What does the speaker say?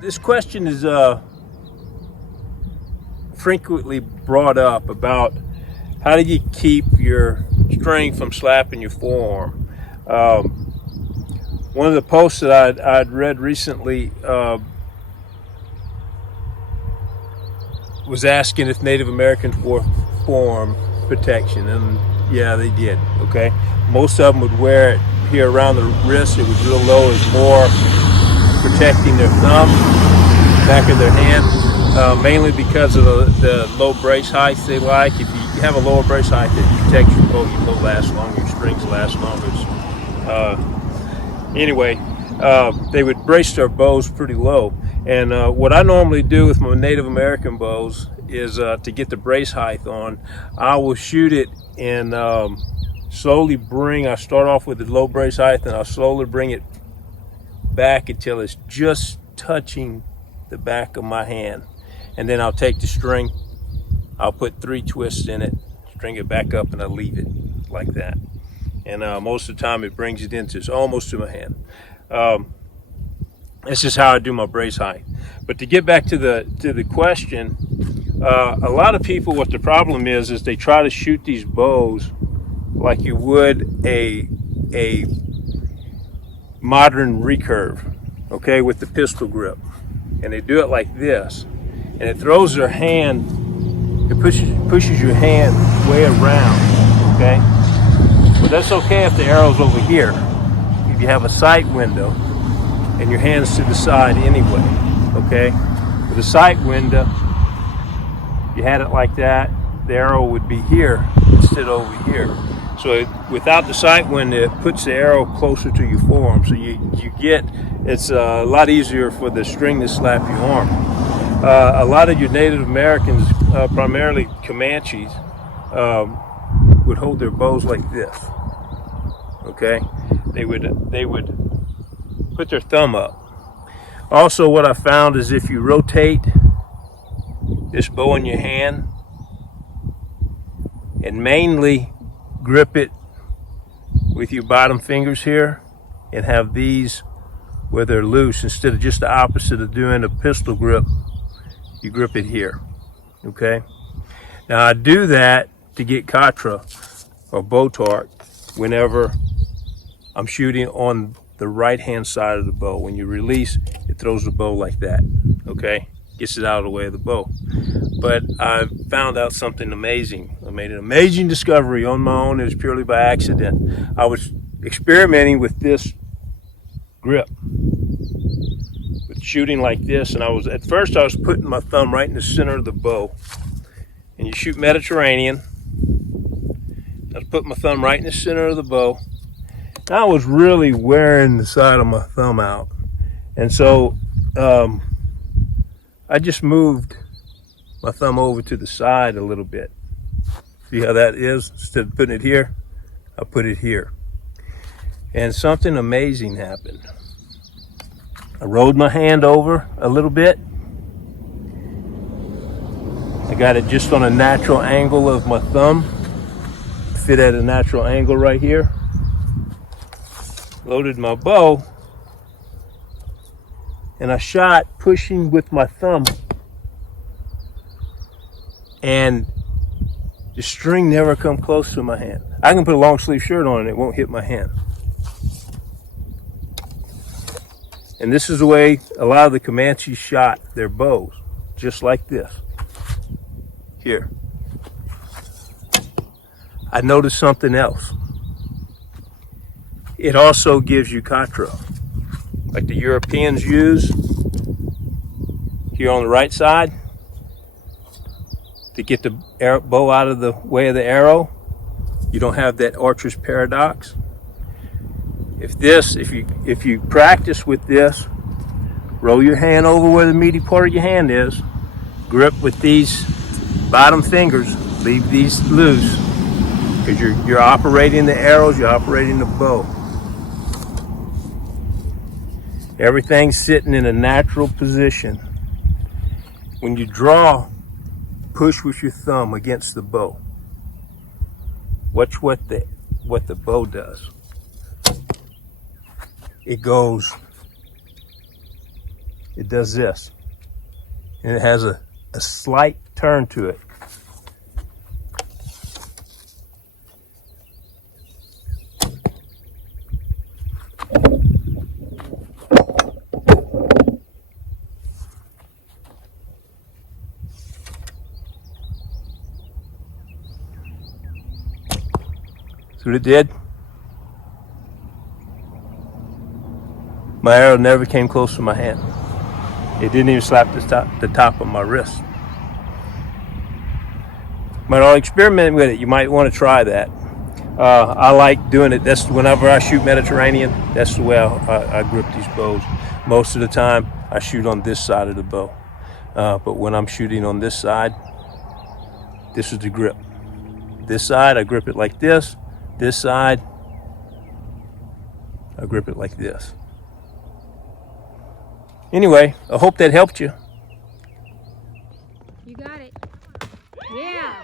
This question is frequently brought up about how do you keep your string from slapping your forearm. One of the posts that I'd read recently was asking if Native Americans wore forearm protection, and yeah, they did. Okay, most of them would wear it here around the wrist. It was real low, as more protecting their thumb, back of their hand, mainly because of the low brace height they like. If you have a lower brace height, that protects your bow lasts longer, your strings last longer. Anyway, they would brace their bows pretty low. And what I normally do with my Native American bows is to get the brace height on, I will shoot it and slowly I start off with the low brace height, and I'll slowly bring it back until it's just touching the back of my hand. And then I'll take the string, I'll put 3 twists in it, string it back up, and I leave it like that. And most of the time it brings it into almost to my hand. That's just how I do my brace height. But to get back to the question, a lot of people, what the problem is they try to shoot these bows like you would a modern recurve, okay, with the pistol grip. And they do it like this, and it throws their hand, it pushes your hand way around, okay? But that's okay if the arrow's over here. If you have a sight window and your hand's to the side anyway, okay? With a sight window, you had it like that, the arrow would be here instead of over here. So without the sight window, it puts the arrow closer to your forearm. So it's a lot easier for the string to slap your arm. A lot of your Native Americans, primarily Comanches, would hold their bows like this. Okay, they would put their thumb up. Also, what I found is if you rotate this bow in your hand and mainly grip it with your bottom fingers here and have these where they're loose, instead of just the opposite of doing a pistol grip, you grip it here. Okay, now I do that to get Katra or bow torque whenever I'm shooting on the right hand side of the bow. When you release, it throws the bow like that. Okay, gets it out of the way of the bow. But I found out something amazing. I made an amazing discovery on my own. It was purely by accident. I was experimenting with this grip, with shooting like this, and at first I was putting my thumb right in the center of the bow. And you shoot Mediterranean. I was putting my thumb right in the center of the bow. And I was really wearing the side of my thumb out. And so I just moved my thumb over to the side a little bit. See how that is? Instead of putting it here, I put it here. And something amazing happened. I rolled my hand over a little bit. I got it just on a natural angle of my thumb. Fit at a natural angle right here. Loaded my bow. And I shot pushing with my thumb. And the string never come close to my hand. I can put a long sleeve shirt on and it won't hit my hand. And this is the way a lot of the Comanches shot their bows, just like this. Here. I noticed something else. It also gives you Katra, like the Europeans use here on the right side to get the bow out of the way of the arrow. You don't have that archer's paradox. If you practice with this, roll your hand over where the meaty part of your hand is, grip with these bottom fingers, leave these loose, because you're operating the arrows, you're operating the bow. Everything's sitting in a natural position. When you draw, push with your thumb against the bow. Watch what the bow does. it does this. And it has a slight turn to it. See what it did? My arrow never came close to my hand. It didn't even slap the top of my wrist. But I'll experiment with it. You might want to try that. I like doing it. That's whenever I shoot Mediterranean, that's the way I grip these bows. Most of the time, I shoot on this side of the bow. But when I'm shooting on this side, this is the grip. This side, I grip it like this. This side, I grip it like this. Anyway, I hope that helped you. You got it. Yeah.